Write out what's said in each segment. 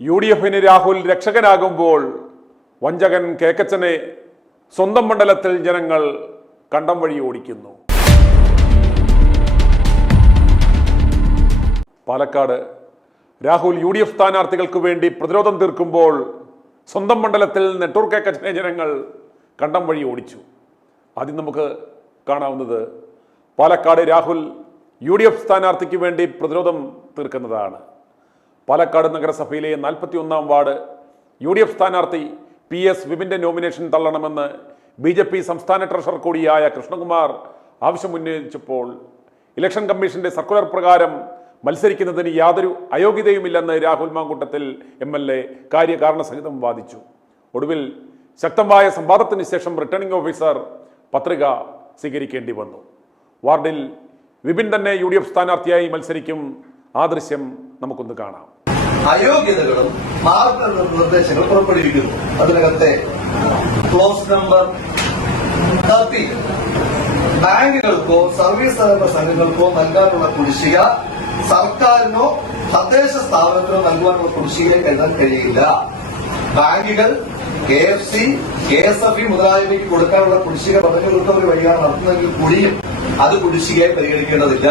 UDF-ന് രാഹുൽ രക്ഷകനാകുമ്പോൾ വഞ്ചകൻ കേക്കച്ചനെ സ്വന്തം മണ്ഡലത്തിൽ ജനങ്ങൾ കണ്ടം വഴി ഓടിക്കുന്നു. പാലക്കാട് രാഹുൽ UDF സ്ഥാനാർത്ഥികൾക്ക് വേണ്ടി പ്രതിരോധം തീർക്കുമ്പോൾ സ്വന്തം മണ്ഡലത്തിൽ നെട്ടൂർ കേക്കച്ചനെ ജനങ്ങൾ കണ്ടം വഴി ഓടിച്ചു. ആദ്യം നമുക്ക് കാണാവുന്നത് പാലക്കാട് രാഹുൽ UDF സ്ഥാനാർത്ഥിക്ക് വേണ്ടി പ്രതിരോധം തീർക്കുന്നതാണ്. പാലക്കാട് നഗരസഭയിലെ 41-ാം വാർഡ് UDF സ്ഥാനാർത്ഥി PS വിപിന്റെ നോമിനേഷൻ തള്ളണമെന്ന് BJP സംസ്ഥാന ട്രഷറർ കൂടിയായ കൃഷ്ണകുമാർ ആവശ്യമുന്നയിച്ചപ്പോൾ ഇലക്ഷൻ കമ്മീഷന്റെ സർക്കുലർ പ്രകാരം മത്സരിക്കുന്നതിന് യാതൊരു അയോഗ്യതയുമില്ലെന്ന് രാഹുൽ മാങ്കൂട്ടത്തിൽ MLA കാര്യകാരണസഹിതം വാദിച്ചു. ഒടുവിൽ ശക്തമായ സംവാദത്തിന് ശേഷം റിട്ടേണിംഗ് ഓഫീസർ പത്രിക സ്വീകരിക്കേണ്ടി വന്നു. വാർഡിൽ വിപിൻ തന്നെ UDF സ്ഥാനാർത്ഥിയായി മത്സരിക്കും. ആ ദൃശ്യം നമുക്കൊന്ന് കാണാം. അയോഗ്യതകളും മാർഗനിർദ്ദേശങ്ങൾ പുറപ്പെടുവിക്കുന്നു. അതിനകത്തെ ക്ലോസ് നമ്പർ 30 ബാങ്കുകൾക്കോ സർവീസ് സഹകരണ സംഘങ്ങൾക്കോ നൽകാനുള്ള കുടിശ്ശിക സർക്കാരിനോ തദ്ദേശ സ്ഥാപനത്തിനോ നൽകുവാനുള്ള കുടിശ്ശിക എഴുതാൻ കഴിയില്ല. ബാങ്കുകൾ KFC, KSFE മുതലായവയ്ക്ക് കൊടുക്കാനുള്ള കുടിശ്ശിക പദ്ധതികൾക്ക് വഴിയാണ് നടത്തുന്നതെങ്കിൽ കൂടിയും അത് കുടിശ്ശികയായി പരിഗണിക്കേണ്ടതില്ല.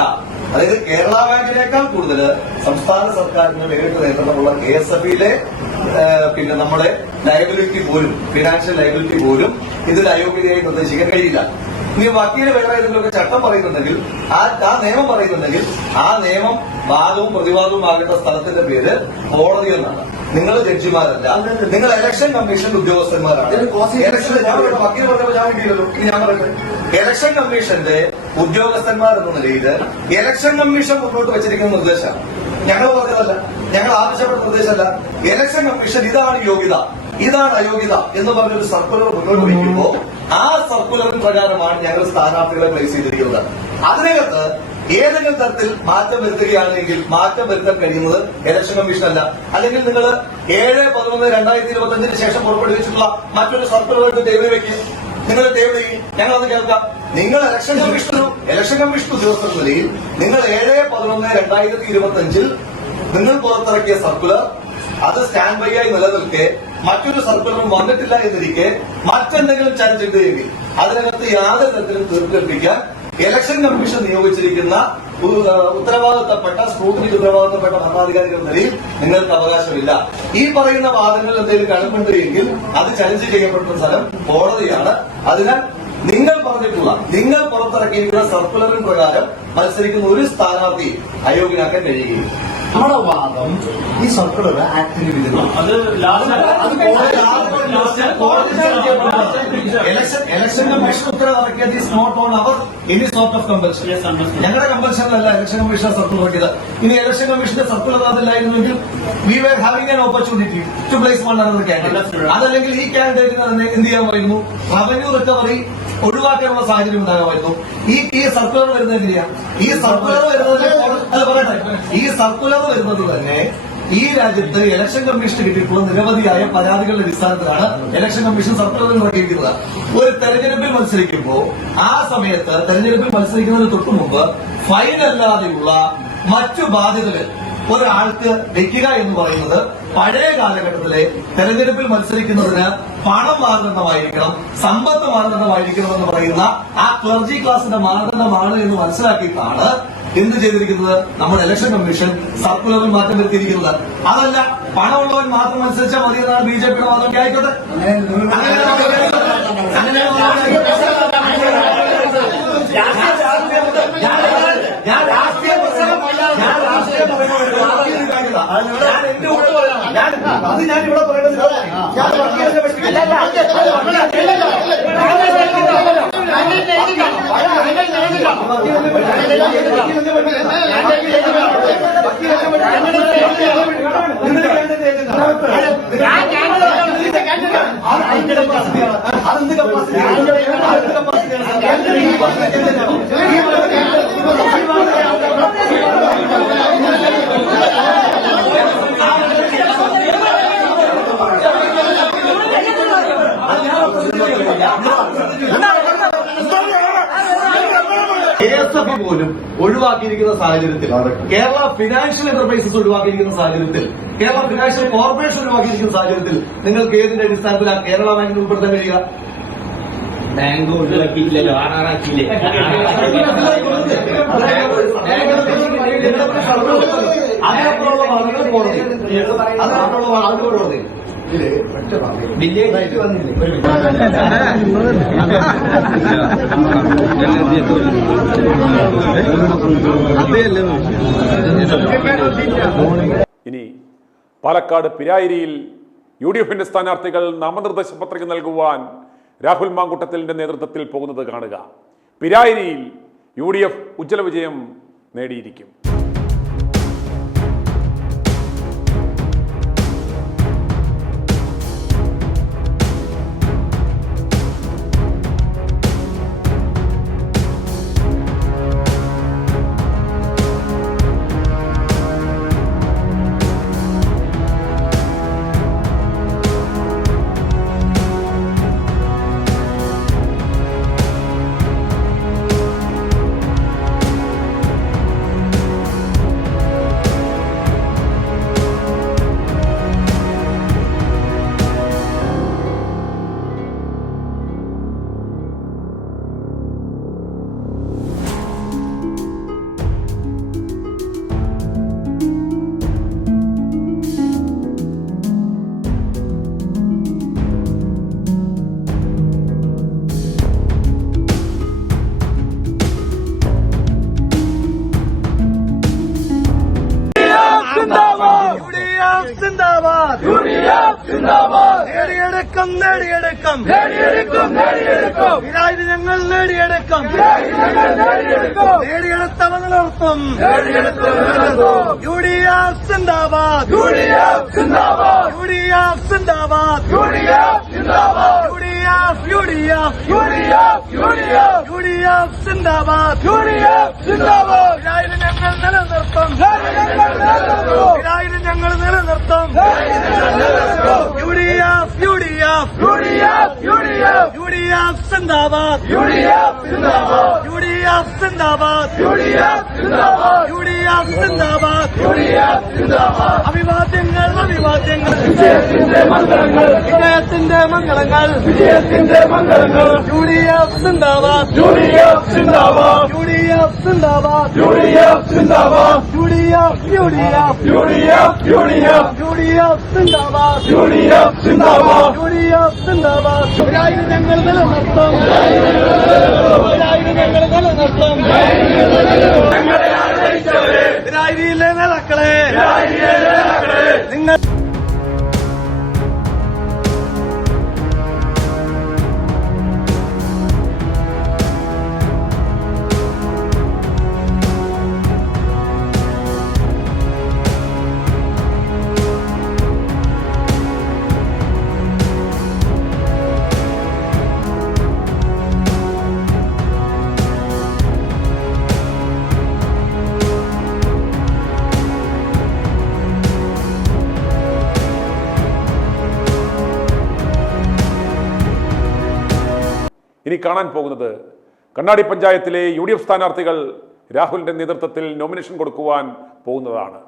അതായത് കേരള ബാങ്കിനേക്കാൾ കൂടുതൽ സംസ്ഥാന സർക്കാരിന് നേരിട്ട് നിയന്ത്രണമുള്ള KSFE-യിലെ പിന്നെ നമ്മുടെ ലയബിലിറ്റി പോലും ഫിനാൻഷ്യൽ ലയബിലിറ്റി പോലും ഇതിൽ അയോഗ്യതയായി നിർദ്ദേശിക്കാൻ കഴിയില്ല. ഇനി വക്കീല് വേറെ ഏതെങ്കിലുമൊക്കെ ചട്ടം പറയുന്നുണ്ടെങ്കിൽ ആ നിയമം പറയുന്നുണ്ടെങ്കിൽ ആ നിയമം വാദവും പ്രതിവാദവും ആകേണ്ട സ്ഥലത്തിന്റെ പേര് കോടതി എന്നാണ്. നിങ്ങൾ ജഡ്ജിമാരല്ല, നിങ്ങൾ ഇലക്ഷൻ കമ്മീഷൻ ഉദ്യോഗസ്ഥന്മാരാണ്. വക്കീൽ പറഞ്ഞപ്പോൾ ഞാൻ കിട്ടിയല്ലോ. ഇനി ഞാൻ പറയട്ടെ, ഇലക്ഷൻ കമ്മീഷന്റെ ഉദ്യോഗസ്ഥന്മാർ എന്ന നിലയിൽ ഇലക്ഷൻ കമ്മീഷൻ മുന്നോട്ട് വെച്ചിരിക്കുന്ന നിർദ്ദേശമാണ്. ഞങ്ങൾ പറഞ്ഞതല്ല, ഞങ്ങൾ ആവശ്യപ്പെട്ട നിർദ്ദേശമല്ല. ഇലക്ഷൻ കമ്മീഷൻ ഇതാണ് യോഗ്യത, ഇതാണ് അയോഗ്യത എന്ന് പറഞ്ഞൊരു സർക്കുലർ മുന്നോട്ട് വയ്ക്കുമ്പോൾ ആ സർക്കുലറിന് പ്രകാരമാണ് ഞങ്ങൾ സ്ഥാനാർത്ഥികളെ പ്ലേസ് ചെയ്തിരിക്കുന്നത്. അതിനകത്ത് ഏതെങ്കിലും തരത്തിൽ മാറ്റം വരുത്തുകയാണെങ്കിൽ മാറ്റം വരുത്താൻ കഴിയുന്നത് ഇലക്ഷൻ കമ്മീഷൻ അല്ല. അല്ലെങ്കിൽ നിങ്ങൾ 7/11/2025 ശേഷം പുറപ്പെടുവിച്ചിട്ടുള്ള മറ്റൊരു സർക്കുലറായിട്ട് ടേബിൾ വയ്ക്കും. നിങ്ങൾ ടേബിൾ ചെയ്യും, ഞങ്ങളത് കേൾക്കാം. നിങ്ങൾ ഇലക്ഷൻ കമ്മീഷൻ ഉദ്യോഗസ്ഥർ നിലയിൽ നിങ്ങൾ 7/11/2025 നിങ്ങൾ പുറത്തിറക്കിയ സർക്കുലർ അത് സ്റ്റാൻഡ് ബൈ ആയി നിലനിൽക്കെ മറ്റൊരു സർക്കുലറും വന്നിട്ടില്ല എന്നിരിക്കെ മറ്റെന്തെങ്കിലും ചർച്ച ചെയ്തെങ്കിൽ അതിനകത്ത് യാതൊരു തരത്തിലും തീർപ്പിക്കാൻ ഇലക്ഷൻ കമ്മീഷൻ നിയോഗിച്ചിരിക്കുന്ന ഉത്തരവാദിത്തപ്പെട്ട സ്ക്രൂട്ടിനിക്ക് ഉത്തരവാദിത്തപ്പെട്ട ഭരണാധികാരികൾ നിലയിൽ നിങ്ങൾക്ക് അവകാശമില്ല. ഈ പറയുന്ന വാദങ്ങൾ എന്തെങ്കിലും കഴമ്പുണ്ട് എങ്കിൽ അത് ചലഞ്ച് ചെയ്യപ്പെടുന്ന സ്ഥലം കോടതിയാണ്. അതിനാൽ നിങ്ങൾ പുറത്തിറക്കിയിരിക്കുന്ന സർക്കുലറിന് പ്രകാരം മത്സരിക്കുന്ന ഒരു സ്ഥാനാർത്ഥി അയോഗ്യനാക്കാൻ കഴിയുകയും നമ്മുടെ വാദം ഈ സർക്കുലർ ആക്ടിന് വിരുദ്ധം. ഇലക്ഷൻ കമ്മീഷൻ ഉത്തരവിറക്കിയത് is not on our any sort of compulsion. ഞങ്ങളുടെ കമ്പൽഷനിലല്ല ഇലക്ഷൻ കമ്മീഷൻ സർക്കുലർ ഇറക്കിയത്. ഇനി ഇലക്ഷൻ കമ്മീഷന്റെ സർക്കുലർ അതില്ലായിരുന്നെങ്കിൽ we were having an opportunity to place one another candidate. അതല്ലെങ്കിൽ ഈ കാൻഡിഡേറ്റിന് തന്നെ എന്ത് ചെയ്യാമായിരുന്നു? റവന്യൂ റിക്കവറി ഒഴിവാക്കാനുള്ള സാഹചര്യം ഉണ്ടാകുമായിരുന്നു. ഈ സർക്കുലർ വരുന്നത് എങ്ങനെയാ? ഈ സർക്കുലർ വരുന്നത് തന്നെ ഈ രാജ്യത്ത് ഇലക്ഷൻ കമ്മീഷന് കിട്ടിയിട്ടുള്ള നിരവധിയായ പരാതികളുടെ അടിസ്ഥാനത്തിലാണ് ഇലക്ഷൻ കമ്മീഷൻ സർക്കുലർ ഇറക്കിയിരിക്കുന്നത്. ഒരു തെരഞ്ഞെടുപ്പിൽ മത്സരിക്കുമ്പോൾ ആ സമയത്ത് തെരഞ്ഞെടുപ്പിൽ മത്സരിക്കുന്നതിന് തൊട്ടു മുമ്പ് ഫൈൻ അല്ലാതെയുള്ള മറ്റു ബാധ്യതകൾ ഒരാൾക്ക് വെക്കുക എന്ന് പറയുന്നത് പഴയ കാലഘട്ടത്തിലെ തെരഞ്ഞെടുപ്പിൽ മത്സരിക്കുന്നതിന് പണം മാനദണ്ഡമായിരിക്കണം, സമ്പത്ത് മാനദണ്ഡമായിരിക്കണം എന്ന് പറയുന്ന ആ ക്ലർജി ക്ലാസിന്റെ മാനദണ്ഡമാണ് എന്ന് മനസ്സിലാക്കിയിട്ടാണ് എന്ത് ചെയ്തിരിക്കുന്നത്? നമ്മുടെ ഇലക്ഷൻ കമ്മീഷൻ സർക്കുലറിൽ മാറ്റം വരുത്തിയിരിക്കുന്നത്. അതല്ല, പണമുള്ളവൻ മാത്രം മത്സരിച്ചാൽ മതി എന്നാണ് BJPയുടെ വാദം. ആയിക്കോട്ടെ, ഞാൻ രാഷ്ട്രീയ അത് ഞാൻ ഇവിടെ പറയുന്നത് അതെന്ത് കപ്പാസിറ്റി ടെക്നോളജി പോലും ഒഴിവാക്കിയിരിക്കുന്ന സാഹചര്യത്തിൽ, കേരള ഫിനാൻഷ്യൽ എന്റർപ്രൈസസ് ഒഴിവാക്കിയിരിക്കുന്ന സാഹചര്യത്തിൽ, കേരള ഫിനാൻഷ്യൽ കോർപ്പറേഷൻ ഒഴിവാക്കിയിരിക്കുന്ന സാഹചര്യത്തിൽ നിങ്ങൾക്ക് ഏതിന്റെ അടിസ്ഥാനത്തിൽ ആ കേരള ബാങ്കിന് ഉൾപ്പെടുത്താൻ കഴിയുക? ബാങ്ക് ഒഴിവാക്കിയില്ലല്ലോ, ആറാക്കിയില്ലേ? അതിനപ്പുറമുള്ള വാദങ്ങൾ കോടതി, അതിനപ്പുറമുള്ള വാദങ്ങൾ കോടതി. ഇനി പാലക്കാട് പിരായിരിയിൽ UDF സ്ഥാനാർത്ഥികൾ നാമനിർദ്ദേശ പത്രിക നൽകുവാൻ രാഹുൽ മാങ്കൂട്ടത്തിലിന്റെ നേതൃത്വത്തിൽ പോകുന്നത് കാണുക. പിരായിരിയിൽ UDF ഉജ്ജ്വല വിജയം നേടിയിരിക്കും. നേടിയെടുക്കും നേടിയെടുക്കും നേടിയെടുക്കും നേടിയെടുക്കും പിരായിരി ഞങ്ങൾ നേടിയെടുക്കും നേടിയെടുത്തവ നിലനിർത്തും UDF സിന്ദാബാദ് UDF സിന്ദാബാദ് UDF സിന്ദാബാദ് UDF സിന്ദാബാദ് UDF UDF UDF UDF UDF സിന്ദാബാദ് UDF സിന്ദാബാദ് പിരായിരി ഞങ്ങൾ നിലനിർത്തും പിരായിരി ഞങ്ങൾ നിലനിർത്തും UDF UDF UDF UDF UDF സിന്ദാബാദ് UDF സിന്ദാബാദ് UDF സിന്ദാബാദ് UDF സിന്ദാബാദ് UDF സിന്ദാബാദ് UDF സിന്ദാബാദ് അഭിവാദ്യങ്ങൾ അഭിവാദ്യങ്ങൾ വിജയത്തിന്റെ മംഗളങ്ങൾ വിജയത്തിന്റെ മംഗളങ്ങൾ വിജയത്തിന്റെ മംഗളങ്ങൾ UDF സിന്ദാബാദ് UDF സിന്ദാബാദ് UDF സിന്ദാബാദ് UDF സിന്ദാബാദ് UDF UDF UDF UDF UDF സിന്ദാബാദ് UDF സിന്ദാബാദ് UDF സിന്ദാബാദ് പിരായിരി ഞങ്ങൾ നിലനിർത്തും പിരായിരി ഞങ്ങൾ നിലനിർത്തും പിരായിരിയിലെ നേതാക്കളെ നിങ്ങൾ ഇനി കാണാൻ പോകുന്നത് കണ്ണാടി പഞ്ചായത്തിലെ UDF സ്ഥാനാർത്ഥികൾ രാഹുലിന്റെ നേതൃത്വത്തിൽ നോമിനേഷൻ കൊടുക്കുവാൻ പോകുന്നതാണ്.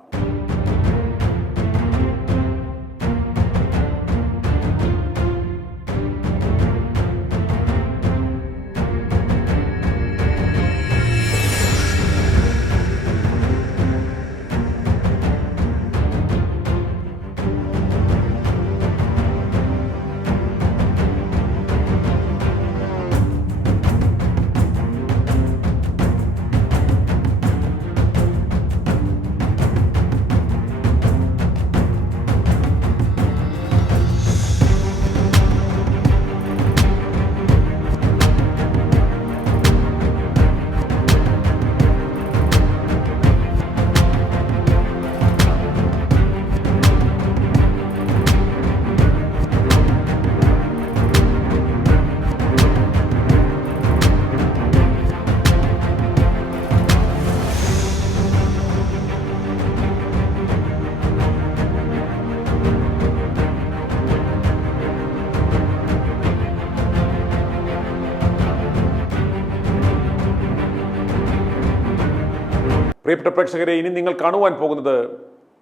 പ്രിയപ്പെട്ട പ്രേക്ഷകരെ, ഇനി നിങ്ങൾ കാണുവാൻ പോകുന്നത്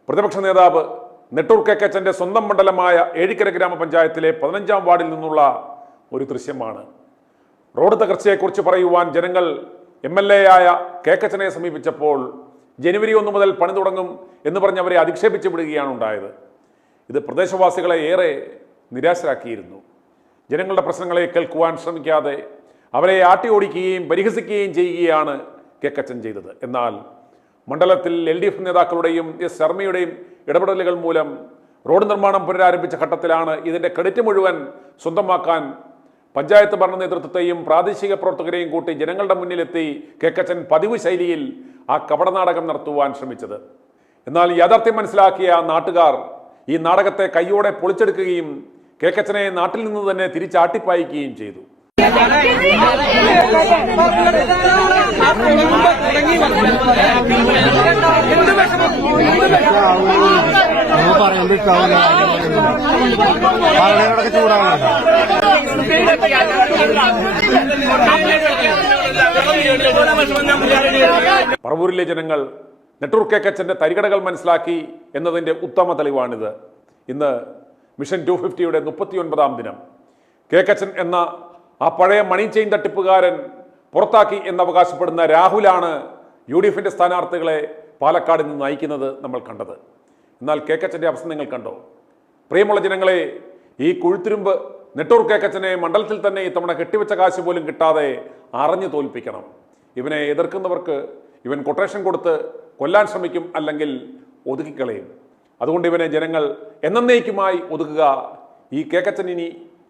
പ്രതിപക്ഷ നേതാവ് നെട്ടൂർ കേക്കച്ചന്റെ സ്വന്തം മണ്ഡലമായ ഏഴിക്കര ഗ്രാമപഞ്ചായത്തിലെ 15-ാം വാർഡിൽ നിന്നുള്ള ഒരു ദൃശ്യമാണ്. റോഡ് തകർച്ചയെക്കുറിച്ച് പറയുവാൻ ജനങ്ങൾ MLA ആയ കേക്കച്ചനെ സമീപിച്ചപ്പോൾ ജനുവരി 1 മുതൽ പണി തുടങ്ങും എന്ന് പറഞ്ഞ് അവരെ അധിക്ഷേപിച്ചു വിടുകയാണ് ഉണ്ടായത്. ഇത് പ്രദേശവാസികളെ ഏറെ നിരാശരാക്കിയിരുന്നു. ജനങ്ങളുടെ പ്രശ്നങ്ങളെ കേൾക്കുവാൻ ശ്രമിക്കാതെ അവരെ ആട്ടി ഓടിക്കുകയും പരിഹസിക്കുകയും ചെയ്യുകയാണ് കേക്കച്ചൻ ചെയ്തത്. എന്നാൽ മണ്ഡലത്തിൽ LDF നേതാക്കളുടെയും S ശർമ്മയുടെയും ഇടപെടലുകൾ മൂലം റോഡ് നിർമ്മാണം പുനരാരംഭിച്ച ഘട്ടത്തിലാണ് ഇതിൻ്റെ ക്രെഡിറ്റ് മുഴുവൻ സ്വന്തമാക്കാൻ പഞ്ചായത്ത് ഭരണ നേതൃത്വത്തെയും പ്രാദേശിക പ്രവർത്തകരെയും കൂട്ടി ജനങ്ങളുടെ മുന്നിലെത്തി കേക്കച്ചൻ പതിവ് ശൈലിയിൽ ആ കപടനാടകം നടത്തുവാൻ ശ്രമിച്ചത്. എന്നാൽ യാഥാർത്ഥ്യം മനസ്സിലാക്കിയ നാട്ടുകാർ ഈ നാടകത്തെ കയ്യോടെ പൊളിച്ചെടുക്കുകയും കേക്കച്ചനെ നാട്ടിൽ നിന്ന് തന്നെ തിരിച്ചാട്ടിപ്പായിക്കുകയും ചെയ്തു. പറവൂരിലെ ജനങ്ങൾ നെട്ടൂർ കേക്കച്ചന്റെ തരികടകൾ മനസ്സിലാക്കി എന്നതിന്റെ ഉത്തമ തെളിവാണിത്. ഇന്ന് മിഷൻ 250യുടെ 39-ാം ദിനം. കേക്കച്ചൻ എന്ന ആ പഴയ മണി ചെയിൻ തട്ടിപ്പുകാരൻ പുറത്താക്കി എന്നവകാശപ്പെടുന്ന രാഹുലാണ് UDFന്റെ സ്ഥാനാർത്ഥികളെ പാലക്കാട് നിന്ന് നയിക്കുന്നത് നമ്മൾ കണ്ടത്. എന്നാൽ കേക്കച്ചന്റെ അവസ്ഥ നിങ്ങൾ കണ്ടോ? പ്രിയമുള്ള ജനങ്ങളെ, ഈ കുഴുത്തുരുമ്പ് നെട്ടൂർ കേക്കച്ചനെ മണ്ഡലത്തിൽ തന്നെ ഇത്തവണ കെട്ടിവെച്ച കാശ് പോലും കിട്ടാതെ അറിഞ്ഞു തോൽപ്പിക്കണം. ഇവനെ എതിർക്കുന്നവർക്ക് ഇവൻ കൊട്ടേഷൻ കൊടുത്ത് കൊല്ലാൻ ശ്രമിക്കും, അല്ലെങ്കിൽ ഒതുക്കിക്കളയും. അതുകൊണ്ട് ഇവനെ ജനങ്ങൾ എന്നേക്കുമായി ഒതുക്കുക. ഈ കേക്കച്ചൻ ഇനി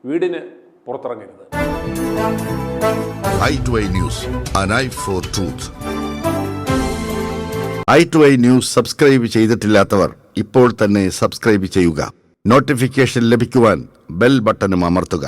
വീടിന് പുറത്തിറങ്ങരുത്. i2i News, an eye for truth. i2i News subscribe ചെയ്തിട്ടില്ലാത്തവർ ഇപ്പോൾ തന്നെ സബ്സ്ക്രൈബ് ചെയ്യുക. നോട്ടിഫിക്കേഷൻ ലഭിക്കുവാൻ ബെൽ ബട്ടണും അമർത്തുക.